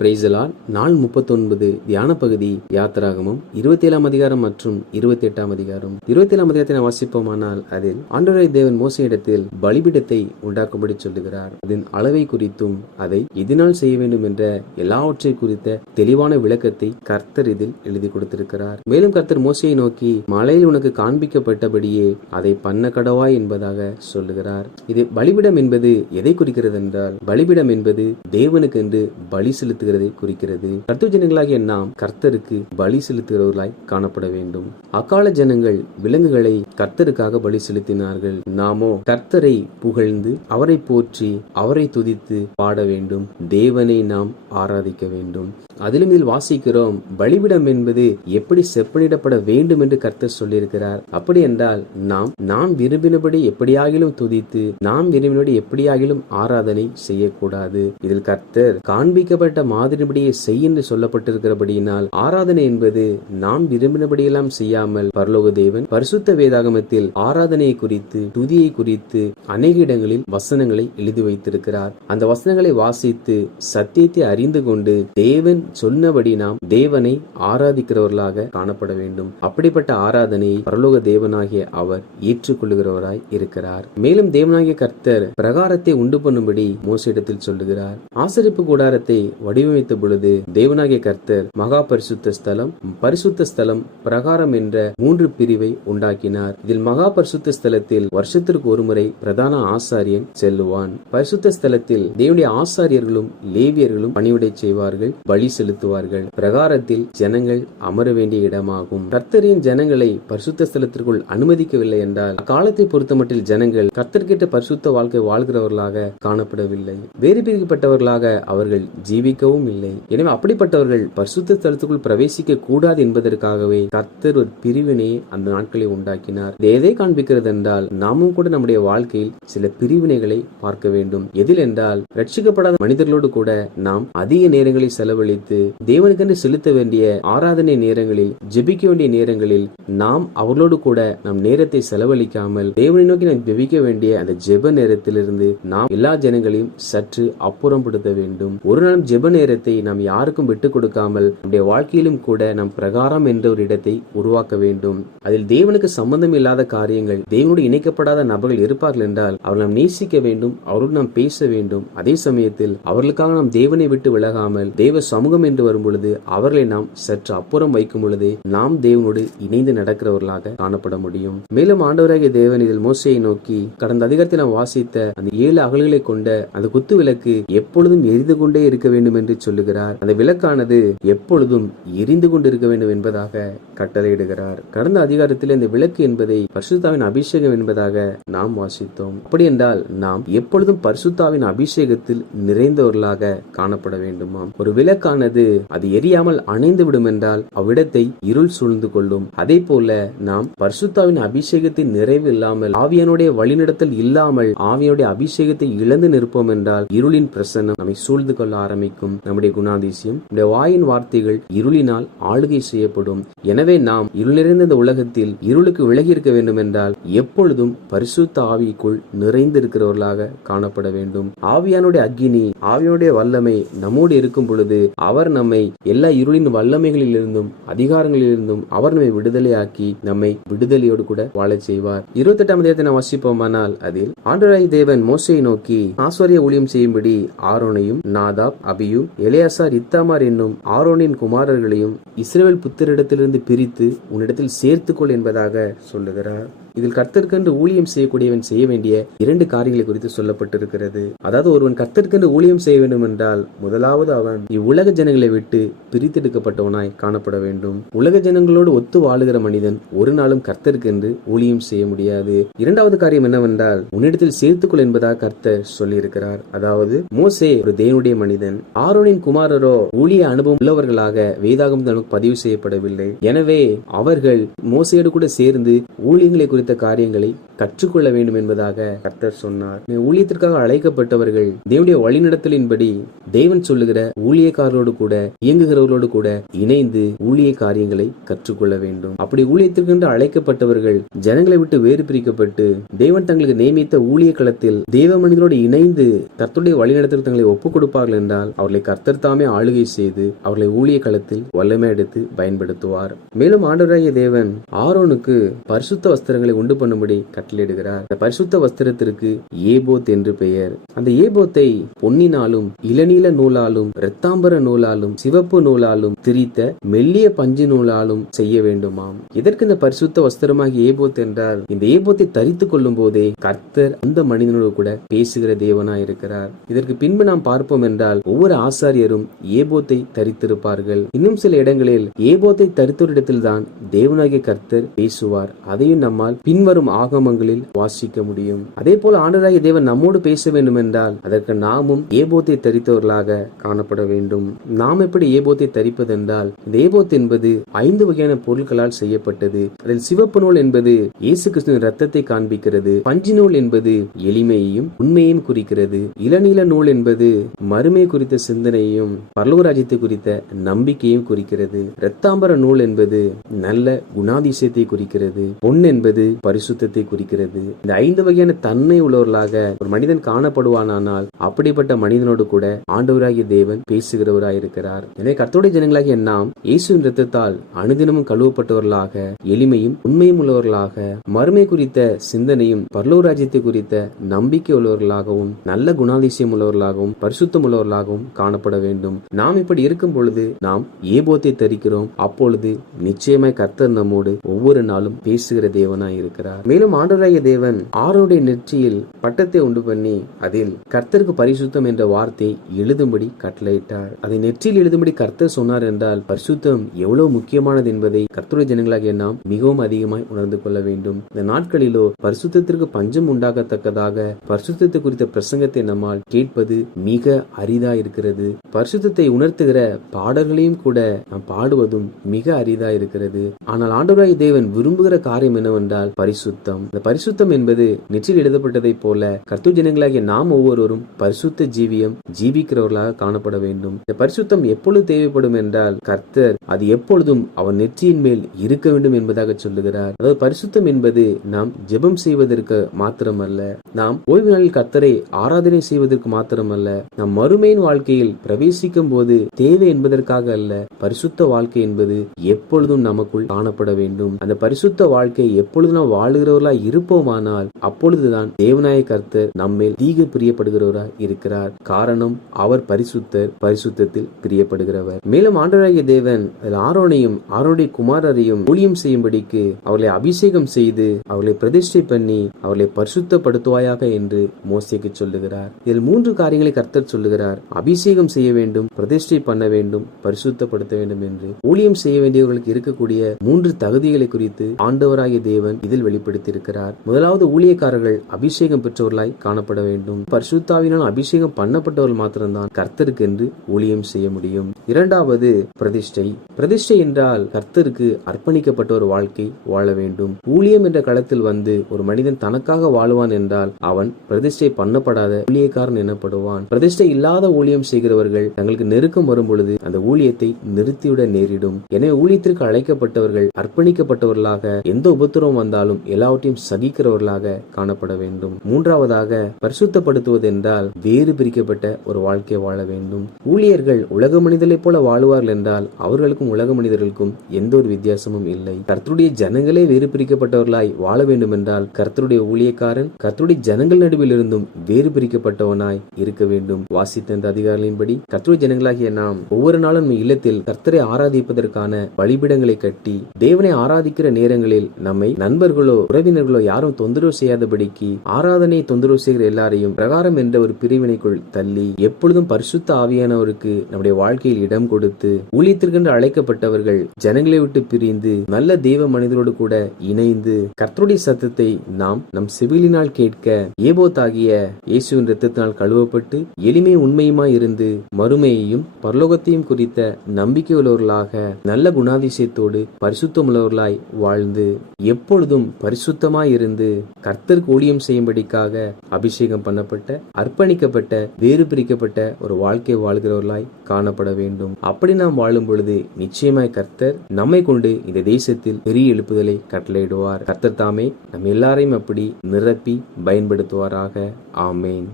பிரைசலால் நாள் முப்பத்தொன்பது தியான பகுதி யாத்திராகமும். இருபத்தி ஏழாம் அதிகாரம் மற்றும் இருபத்தி எட்டாம் அதிகாரம். இருபத்தி ஏழாம் அதிகாரத்தை நாம் வாசிப்போமானால் அதில் ஆண்டவரை தேவன் மோசையிடத்தில் பலிபிடத்தை உண்டாக்கும்படி சொல்லுகிறார். அதன் அளவை குறித்தும் அதை இதனால் செய்ய வேண்டும் என்ற எல்லாவற்றை குறித்த தெளிவான விளக்கத்தை கர்த்தர் இதில் எழுதி கொடுத்திருக்கிறார். மேலும் கர்த்தர் மோசையை நோக்கி மலையில் உனக்கு காண்பிக்கப்பட்டபடியே அதை பண்ண கடவாய் என்பதாக சொல்லுகிறார். இது பலிபிடம் என்பது எதை குறிக்கிறது என்றால் பலிபிடம் என்பது தேவனுக்கு என்று பலி செலுத்து செலுத்துகிறதை குறிக்கிறது. கர்த்தர் ஜனங்களாகிய நாம் கர்த்தருக்கு பலி செலுத்துகிறவர்களாய் காணப்பட வேண்டும். அக்கால ஜனங்கள் விலங்குகளை கர்த்தருக்காக பலி செலுத்தினார்கள். நாமோ கர்த்தரை புகழ்ந்து அவரை போற்றி அவரை துதித்து பாட வேண்டும். தேவனை நாம் ஆராதிக்க வேண்டும். அதிலும் இதில் வாசிக்கிறோம் பலிபிடம் என்பது எப்படி செப்பனிடப்பட வேண்டும் என்று கர்த்தர் சொல்லியிருக்கிறார்? அப்படி என்றால் நாம் நாம் விரும்பினபடி எப்படியாகிலும் துதித்து நாம் விரும்பினபடி எப்படியாகிலும் ஆராதனை செய்யக்கூடாது. இதில் கர்த்தர் காண்பிக்கப்பட்ட மாதிரிபடியே செய் என்று சொல்லப்பட்டிருக்கிறபடியினால் ஆராதனை என்பது நாம் விரும்பினபடியெல்லாம் செய்யாமல் பரலோக தேவன் பரிசுத்த வேதாகமத்தில் ஆராதனையை குறித்து துதியை குறித்து அநேக இடங்களில் வசனங்களை எழுதி வைத்திருக்கிறார். அந்த வசனங்களை வாசித்து சத்தியத்தை அறிந்து கொண்டு தேவன் சொன்னபடி நாம் தேவனை ஆராதிக்கிறவர்களாக காணப்பட வேண்டும். அப்படிப்பட்ட ஆராதனையை பரலோக தேவனாகிய அவர் ஏற்றுக்கொள்ளுகிறவராய் இருக்கிறார். மேலும் தேவனாகிய கர்த்தர் பிரகாரத்தை உண்டு பண்ணும்படி மோசிடத்தில் சொல்லுகிறார். ஆசரிப்பு கூடாரத்தை வடிவமைத்த பொழுது தேவனாகிய கர்த்தர் மகா பரிசுத்த ஸ்தலம் பரிசுத்த ஸ்தலம் பிரகாரம் என்ற மூன்று பிரிவை உண்டாக்கினார். இதில் மகா பரிசுத்த ஸ்தலத்தில் வருஷத்திற்கு ஒருமுறை பிரதான ஆசாரியன் செல்லுவான். பரிசுத்த ஸ்தலத்தில் தேவனுடைய ஆசாரியர்களும் லேவியர்களும் பணிவிடை செய்வார்கள். பலி செலுத்துவார்கள். பிரகாரத்தில் ஜனங்கள் அமர வேண்டிய இடமாகும். கர்த்தரின் ஜனங்களை பரிசுத்த ஸ்தலத்திற்குள் அனுமதிக்கவில்லை என்றால் அக்காலத்தை பொறுத்தமட்டில் ஜனங்கள் கர்த்தர்கிட்ட பரிசுத்த வாழ்க்கை வாழ்கிறவர்களாக காணப்படவில்லை. வேறு பிரிக்கப்பட்டவர்களாக அவர்கள் ஜீவிக்கவும் இல்லை. எனவே அப்படிப்பட்டவர்கள் பரிசுத்த ஸ்தலத்துக்குள் பிரவேசிக்க கூடாது என்பதற்காகவே கர்த்தர் ஒரு பிரிவினையை அந்த நாட்களை உண்டாக்கினார். எதை காண்பிக்கிறது என்றால் நாமும் கூட நம்முடைய வாழ்க்கையில் சில பிரிவினைகளை பார்க்க வேண்டும். எதில் என்றால் ரட்சிக்கப்படாத மனிதர்களோடு கூட நாம் அதிக நேரங்களை செலவழித்து தேவனுக்கென்று செலுத்த வேண்டிய ஆராதனை நேரங்களில் ஜெபிக்க வேண்டிய நேரங்களில் நாம் அவர்களோடு கூட நம் நேரத்தை செலவழிக்காமல் தேவனை நோக்கி நாம் ஜெபிக்க வேண்டிய அந்த ஜெப நேரத்திலிருந்து நாம் எல்லா ஜனங்களையும் சற்று அப்புறம்படுத்த வேண்டும். ஒரு நாளும் ஜெப நேரத்தை நாம் யாருக்கும் விட்டுக் கொடுக்காமல் நம்முடைய வாழ்க்கையிலும் கூட நம் பிரகாரம் என்ற ஒரு இடத்தை உருவாக்க வேண்டும். அதில் தேவனுக்கு சம்பந்தம் இல்லாத காரியங்கள் தேவனோடு இணைக்கப்படாத நபர்கள் இருப்பார்கள் என்றால் அவர்கள் நாம் நேசிக்க வேண்டும் அவரோடு நாம் பேச வேண்டும். அதே சமயத்தில் அவர்களுக்காக நாம் தேவனை விட்டு விலகாமல் தேவ சமூகம் என்று வரும் பொழுது அவர்களை நாம் சற்று அப்புறம் வைக்கும் பொழுது நாம் தேவனோடு இணைந்து நடக்கிறவர்களாக காணப்பட முடியும். மேலும் ஆண்டவராகிய தேவன் இதில் மோசையை நோக்கி கடந்த அதிகாரத்தில் நாம் வாசித்த அந்த ஏழு அகல்களை கொண்ட அந்த குத்து விளக்கு எப்பொழுதும் எரிந்து கொண்டே இருக்க வேண்டும் என்று சொல்லுகிறார். அந்த விளக்கானது எப்பொழுதும் எரிந்து கொண்டிருக்க வேண்டும் என்பதாக கட்டளையிடுகிறார். கடந்த அதிகாரத்தில் இந்த விளக்கு என்பதை பரிசுத்தாவின் அபிஷேகம் என்பதாக நாம் வாசித்தோம். அப்படி என்றால் நாம் எப்பொழுதும் பரிசுத்தாவின் அபிஷேகத்தில் நிறைந்தவர்களாக காணப்பட வேண்டுமாம். ஒரு விளக்கான விளக்கானது அது எரியாமல் அணைந்து விடும் என்றால் அவ்விடத்தை இருள் சூழ்ந்து கொள்ளும். அதே போல நாம் பர்சுத்தாவின் அபிஷேகத்தின் நிறைவு இல்லாமல் ஆவியனுடைய வழிநடத்தல் இல்லாமல் ஆவியனுடைய அபிஷேகத்தை இழந்து நிற்போம் என்றால் இருளின் பிரசன்னம் நம்மை சூழ்ந்து கொள்ள ஆரம்பிக்கும். நம்முடைய குணாதிசயம் நம்முடைய வாயின் வார்த்தைகள் இருளினால் ஆளுகை செய்யப்படும். எனவே நாம் இருள் நிறைந்த இந்த உலகத்தில் இருளுக்கு விலகி இருக்க வேண்டும் என்றால் எப்பொழுதும் பரிசுத்த ஆவிக்குள் நிறைந்திருக்கிறவர்களாக காணப்பட வேண்டும். ஆவியானுடைய அக்னி ஆவியானுடைய வல்லமை நம்மோடு இருக்கும் பொழுது அவர் நம்மை எல்லா இருளின் வல்லமைகளிலிருந்தும் அதிகாரங்களிலிருந்தும் அவர் நம்மை விடுதலையாக்கி நம்மை விடுதலையோடு கூட வாழச் செய்வார். இருபத்தி எட்டாம் தேதி நாம் வசிப்போமானால் அதில் ஆண்டராய் தேவன் மோசையை நோக்கி ஆஸ்வரிய ஊழியம் செய்யும்படி ஆரோனையும் நாதாப் அபியும் எலியாசார் இத்தாமார் என்னும் ஆரோனின் குமாரர்களையும் இஸ்ரேல் புத்திரிடத்திலிருந்து பிரித்து உன்னிடத்தில் சேர்த்துக்கொள் என்பதாக சொல்லுகிறார். இதில் கர்த்தர்க்கென்று ஊழியம் செய்யக்கூடியவன் செய்ய வேண்டிய இரண்டு காரியங்களை குறித்து சொல்லப்பட்டிருக்கிறது. அதாவது ஒருவன் கர்த்தர்க்கென்று ஊழியம் செய்ய வேண்டும் என்றால் முதலாவது அவன் இவ்வுலக ஜனங்களை விட்டு பிரித்தெடுக்கப்பட்டவனாய் காணப்பட வேண்டும். உலக ஜனங்களோடு ஒத்து வாழுகிற மனிதன் ஒரு நாளும் கர்த்தருக்கென்று ஊழியம் செய்ய முடியாது. இரண்டாவது காரியம் என்னவென்றால் உன்னிடத்தில் சேர்த்துக்கொள் என்பதாக கர்த்தர் சொல்லியிருக்கிறார். அதாவது மோசே ஒரு தேவனுடைய மனிதன் ஆரோனின் குமாரரோ ஊழிய அனுபவம் உள்ளவர்களாக வேதாகம் நமக்கு பதிவு செய்யப்படவில்லை. எனவே அவர்கள் மோசையோடு கூட சேர்ந்து ஊழியங்களை குறித்து குறித்த காரியங்களை கற்றுக்கொள்ள வேண்டும் என்பதாக கர்த்தர் சொன்னார். ஊழியத்திற்காக அழைக்கப்பட்டவர்கள் தேவனுடைய வழிநடத்தலின்படி தேவன் சொல்லுகிற ஊழியக்காரரோடு கூட இயங்குகிறவர்களோடு கூட இணைந்து ஊழிய காரியங்களை கற்றுக்கொள்ள வேண்டும். அப்படி ஊழியத்திற்கென்று அழைக்கப்பட்டவர்கள் ஜனங்களை விட்டு வேறு பிரிக்கப்பட்டு தேவன் தங்களுக்கு நியமித்த ஊழிய களத்தில் தேவ மனிதரோடு இணைந்து கர்த்தருடைய வழிநடத்தல் தங்களை ஒப்புக் கொடுப்பார்கள் என்றால் அவர்களை கர்த்தர் தாமே ஆளுகை செய்து அவர்களை ஊழிய களத்தில் வல்லமை எடுத்து பயன்படுத்துவார். மேலும் ஆண்டவராகிய தேவன் ஆரோனுக்கு பரிசுத்த வஸ்திரங்களை உண்டு பண்ணும்படி கட்டளையிடுகிறார். அந்த பரிசுத்த வஸ்திரத்திற்கு ஏபோத் என்று பெயர். அந்த ஏபோத்தை பொன்னினாலும் இளநீல நூலாலும் இரத்தாம்பர நூலாலும் சிவப்பு நூலாலும் திரித்த மெல்லிய பஞ்சு நூலாலும் செய்ய வேண்டுமாம். இதற்கு இந்த பரிசுத்த வஸ்திரமாகிய ஏபோத் என்றால் இந்த ஏபோத்தை தரித்துக் கொள்ளும் போதே கர்த்தர் அந்த மனிதனோடு கூட பேசுகிற தேவனாய் இருக்கிறார். இதற்கு பின்பு நாம் பார்ப்போம் என்றால் ஒவ்வொரு ஆசாரியரும் ஏபோத்தை தரித்திருப்பார்கள். இன்னும் சில இடங்களில் ஏபோத்தை தரித்தோரிடத்தில் தான் தேவனாகிய கர்த்தர் பேசுவார். அதையும் நம்மால் பின்வரும் ஆகமங்களில் வாசிக்க முடியும். அதே போல ஆண்டராகிய தேவன் நம்மோடு பேச வேண்டும் என்றால் அதற்கு நாமும் ஏபோத்தை தரித்தவர்களாக காணப்பட வேண்டும். நாம் எப்படி ஏபோத்தை தரிப்பதென்றால் இந்த ஏபோத் என்பது ஐந்து வகையான பொருட்களால் செய்யப்பட்டது. அதில் சிவப்பு நூல் என்பது இயேசு கிறிஸ்துவின் ரத்தத்தை காண்பிக்கிறது. பஞ்சு நூல் என்பது எளிமையையும் உண்மையையும் குறிக்கிறது. இளநீல நூல் என்பது மறுமை குறித்த சிந்தனையும் பரலோராஜ்யத்தை குறித்த நம்பிக்கையும் குறிக்கிறது. இரத்தாம்பர நூல் என்பது நல்ல குணாதிசயத்தை குறிக்கிறது. பொன் என்பது பரிசுத்தத்தை குறிக்கிறது. இந்த ஐந்து வகையான தன்மை உள்ளவர்களாக ஒரு மனிதன் காணப்படுவானானால் அப்படிப்பட்ட மனிதனோடு கூட ஆண்டவராகிய தேவன் பேசுகிறவராய் இருக்கிறார் எனவே கர்த்தருடைய ஜனங்களாகிய நாம் இயேசுவின் ரத்தத்தால் அனுதினமும் கழுவப்பட்டவர்களாக எளிமையும் உண்மையும் உள்ளவர்களாக மறுமை குறித்த சிந்தனையும் பரலோராஜ்யத்தை குறித்த நம்பிக்கை உள்ளவர்களாகவும் நல்ல குணாதிசயம் உள்ளவர்களாகவும் பரிசுத்தம் உள்ளவர்களாகவும் காணப்பட வேண்டும். நாம் இப்படி இருக்கும் பொழுது நாம் ஏபோத்தை தரிக்கிறோம். அப்பொழுது நிச்சயமாய் கர்த்தர் நம்மோடு ஒவ்வொரு நாளும் பேசுகிற தேவனாய் இருக்கிறார். மேலும் ஆண்டவராகிய தேவன் ஆரோடைய நெற்றியில் பட்டத்தை உண்டு பண்ணி அதில் கர்த்தருக்கு பரிசுத்தம் என்ற வார்த்தை எழுதும்படி கட்டளையிட்டார். அதை நெற்றியில் எழுதும்படி கர்த்தர் சொன்னார் என்றால் பரிசுத்தம் எவ்வளவு முக்கியமானது என்பதை கர்த்தருடைய ஜனங்களாகிய நாம் மிகவும் அதிகமாய் உணர்ந்து கொள்ள வேண்டும். இந்த நாட்களிலோ பரிசுத்தத்திற்கு பஞ்சம் உண்டாகத்தக்கதாக பரிசுத்தத்தை குறித்த பிரசங்கத்தை நம்மால் கேட்பது மிக அரிதா இருக்கிறது பரிசுத்தத்தை உணர்த்துகிற பாடல்களையும் கூட நாம் பாடுவதும் மிக அரிதா இருக்கிறது ஆனால் ஆண்டவராய் தேவன் விரும்புகிற காரியம் என்னவென்றால் பரிசுத்தம். இந்த பரிசுத்தம் என்பது நெற்றில் எழுதப்பட்டதை போல கர்த்து ஜனங்களாகிய நாம் ஒவ்வொருவரும் பரிசுத்த ஜீவியம் ஜீவிக்கிறவர்களாக காணப்பட வேண்டும். இந்த பரிசுத்தம் எப்பொழுது தேவைப்படும் என்றால் கர்த்தர் அது எப்பொழுதும் அவன் நெற்றியின் மேல் இருக்க வேண்டும் என்பதாக சொல்லுகிறார். அதாவது பரிசுத்தம் என்பது நாம் ஜெபம் செய்வதற்கு மாத்திரமல்ல நாம் ஓய்வு நாளில் கர்த்தரை ஆராதனை செய்வதற்கு மாத்திரமல்ல நாம் மறுமையின் வாழ்க்கையில் பிரவேசிக்கும் போது தேவை என்பதற்காக அல்ல பரிசுத்த வாழ்க்கை என்பது எப்பொழுதும் நமக்குள் காணப்பட வேண்டும். அந்த பரிசுத்த வாழ்க்கை எப்பொழுதும் நாம் வாழுகிறவர்களாய் இருப்போமானால் அப்பொழுதுதான் தேவநாய கர்த்தர் நம்மேல் தீக பிரியப்படுகிறவராய் இருக்கிறார். காரணம் அவர் பரிசுத்தர் பரிசுத்தத்தில் பிரியப்படுகிறவர். மேலும் ஆண்டராகிய தேவன் அதில் ஆரோனையும் ஆரோனுடைய குமாரரையும் ஊழியம் செய்யும்படிக்கு அவர்களை அபிஷேகம் செய்து அவர்களை பிரதிஷ்டை பண்ணி அவர்களை பரிசுத்தப்படுத்துவாயாக என்று மோசைக்கு சொல்லுகிறார். இதில் மூன்று காரியங்களை கர்த்தர் சொல்லுகிறார். அபிஷேகம் செய்ய வேண்டும் பிரதிஷ்டை பண்ண வேண்டும் பரிசுத்தப்படுத்த வேண்டும் என்று. ஊழியம் செய்ய வேண்டியவர்களுக்கு இருக்கக்கூடிய மூன்று தகுதிகளை குறித்து ஆண்டவராகிய தேவன் இதில் வெளிப்படுத்தியிருக்கிறார். முதலாவது ஊழியக்காரர்கள் அபிஷேகம் பெற்றவர்களாய் காணப்பட வேண்டும். பரிசுத்தாவினால் அபிஷேகம் பண்ணப்பட்டவர்கள் மாத்திரம்தான் கர்த்தருக்கு என்று ஊழியம் செய்ய முடியும். இரண்டாவது பிரதிஷ்டை. பிரதிஷ்டை என்றால் கர்த்தருக்கு அர்ப்பணிக்கப்பட்ட ஒரு வாழ்க்கை வாழ வேண்டும். ஊழியம் என்ற களத்தில் வந்து ஒரு மனிதன் தனக்காக வாழ்வான் என்றால் அவன் பிரதிஷ்டை பண்ணப்படாத ஊழியக்காரன் எனப்படுவான். பிரதிஷ்டை இல்லாத ஊழியம் செய்கிறவர்கள் தங்களுக்கு நெருக்கம் வரும் பொழுது அந்த ஊழியத்தை நிறுத்திவிட நேரிடும். எனவே ஊழியத்திற்கு அழைக்கப்பட்டவர்கள் அர்ப்பணிக்கப்பட்டவர்களாக எந்த உபத்திரவம் வந்தால் இருந்தாலும் எல்லாவற்றையும் சகிக்கிறவர்களாக காணப்பட வேண்டும். மூன்றாவதாக பரிசுத்தப்படுத்துவது என்றால் வேறு பிரிக்கப்பட்ட ஒரு வாழ்க்கை வாழ வேண்டும். ஊழியர்கள் உலக மனிதர்களைப் போல வாழுவார்கள் என்றால் அவர்களுக்கும் உலக மனிதர்களுக்கும் எந்த ஒரு வித்தியாசமும் இல்லை. கர்த்தருடைய ஜனங்களே வேறு பிரிக்கப்பட்டவர்களாய் வாழ வேண்டும் என்றால் கர்த்தருடைய ஊழியக்காரன் கர்த்தருடைய ஜனங்கள் நடுவில் இருந்தும் வேறு பிரிக்கப்பட்டவனாய் இருக்க வேண்டும். வாசித்த இந்த அதிகாரிகளின்படி கர்த்தருடைய ஜனங்களாகிய நாம் ஒவ்வொரு நாளும் நம் இல்லத்தில் கர்த்தரை ஆராதிப்பதற்கான வழிபிடங்களை கட்டி தேவனை ஆராதிக்கிற நேரங்களில் நம்மை நண்பர்களோ உறவினர்களோ யாரும் தொந்தரவு செய்யாதபடிக்கு ஆராதனை தொந்தரவு செய்கிற எல்லாரையும் பிரகாரம் என்ற ஒரு பிரிவினைக்குள் தள்ளி எப்பொழுதும் பரிசுத்த ஆவியானவருக்கு நம்முடைய வாழ்க்கையில் இடம் கொடுத்து ஊழியத்திற்கென்று அழைக்கப்பட்டவர்கள் ஜனங்களை விட்டு பிரிந்து நல்ல தெய்வ மனிதரோடு கூட இணைந்து கர்த்தருடைய சத்தத்தை நாம் நம் செவிலினால் கேட்க ஏபோத்தாகிய இயேசுவின் ரத்தத்தினால் கழுவப்பட்டு எளிமை உண்மையுமாய் இருந்து மறுமையையும் பரலோகத்தையும் குறித்த நம்பிக்கை உள்ளவர்களாக நல்ல குணாதிசயத்தோடு பரிசுத்தமுள்ளவர்களாய் வாழ்ந்து எப்பொழுது முழுவதும் பரிசுத்தமாய் இருந்து கர்த்தருக்கு ஊழியம் செய்யும்படிக்காக அபிஷேகம் பண்ணப்பட்ட அர்ப்பணிக்கப்பட்ட வேறு பிரிக்கப்பட்ட ஒரு வாழ்க்கை வாழ்கிறவர்களாய் காணப்பட வேண்டும். அப்படி நாம் வாழும் பொழுது நிச்சயமாய் கர்த்தர் நம்மை கொண்டு இந்த தேசத்தில் பெரிய எழுப்புதலை கட்டளையிடுவார். கர்த்தர் தாமே நம் எல்லாரையும் அப்படி நிரப்பி பயன்படுத்துவாராக. ஆமேன்.